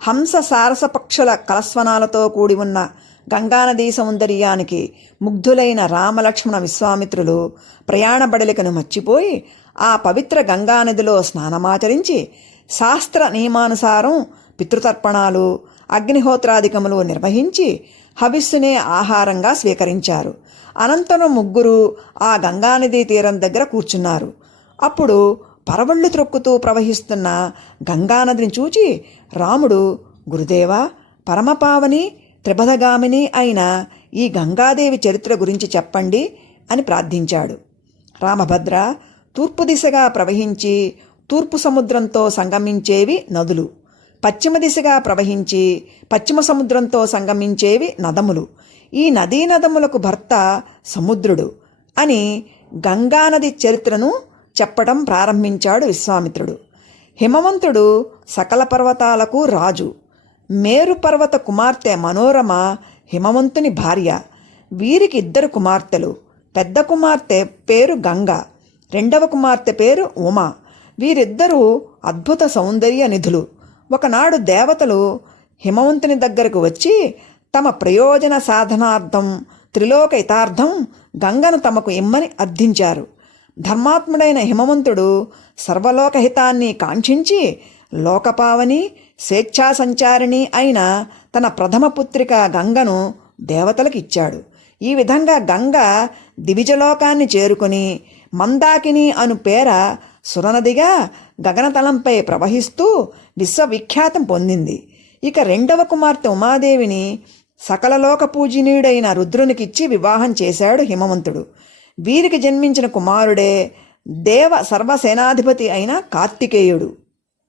హంస సారస పక్షుల కలస్వనాలతో కూడి ఉన్న గంగానదీ సౌందర్యానికి ముగ్ధులైన రామలక్ష్మణ విశ్వామిత్రులు ప్రయాణ బడలికను మర్చిపోయి ఆ పవిత్ర గంగానదిలో స్నానమాచరించి శాస్త్ర నియమానుసారం పితృతర్పణాలు అగ్నిహోత్రాధికములు నిర్వహించి హవిస్సునే ఆహారంగా స్వీకరించారు. అనంతరం ముగ్గురు ఆ గంగానదీ తీరం దగ్గర కూర్చున్నారు. అప్పుడు పరవళ్ళు త్రొక్కుతూ ప్రవహిస్తున్న గంగానదిని చూచి రాముడు, గురుదేవా, పరమపావని త్రిపథగామిని అయిన ఈ గంగాదేవి చరిత్ర గురించి చెప్పండి అని ప్రార్థించాడు. రామభద్ర, తూర్పు దిశగా ప్రవహించి తూర్పు సముద్రంతో సంగమించేవి నదులు, పశ్చిమ దిశగా ప్రవహించి పశ్చిమ సముద్రంతో సంగమించేవి నదములు, ఈ నదీ నదములకు భర్త సముద్రుడు అని గంగానది చరిత్రను చెప్పడం ప్రారంభించాడు విశ్వామిత్రుడు. హిమవంతుడు సకల పర్వతాలకు రాజు. మేరు పర్వత కుమార్తె మనోరమ హిమవంతుని భార్య. వీరికి 2 కుమార్తెలు. పెద్ద కుమార్తె పేరు గంగ, రెండవ కుమార్తె పేరు ఉమ. వీరిద్దరూ అద్భుత సౌందర్య నిధులు. ఒకనాడు దేవతలు హిమవంతుని దగ్గరకు వచ్చి తమ ప్రయోజన సాధనార్థం త్రిలోక హితార్థం గంగను తమకు ఇమ్మని అర్థించారు. ధర్మాత్ముడైన హిమవంతుడు సర్వలోకహితాన్ని కాంక్షించి లోకపావని స్వేచ్ఛా సంచారిణి అయిన తన ప్రథమ పుత్రిక గంగను దేవతలకు ఇచ్చాడు. ఈ విధంగా గంగ దివిజలోకాన్ని చేరుకొని మందాకిని అను పేర సురనదిగా గగనతలంపై ప్రవహిస్తూ విశ్వవిఖ్యాతం పొందింది. ఇక రెండవ కుమార్తె ఉమాదేవిని సకలలోక పూజనీయుడైన రుద్రునికిచ్చి వివాహం చేశాడు హిమవంతుడు. వీరికి జన్మించిన కుమారుడే దేవ సర్వసేనాధిపతి అయిన కార్తికేయుడు.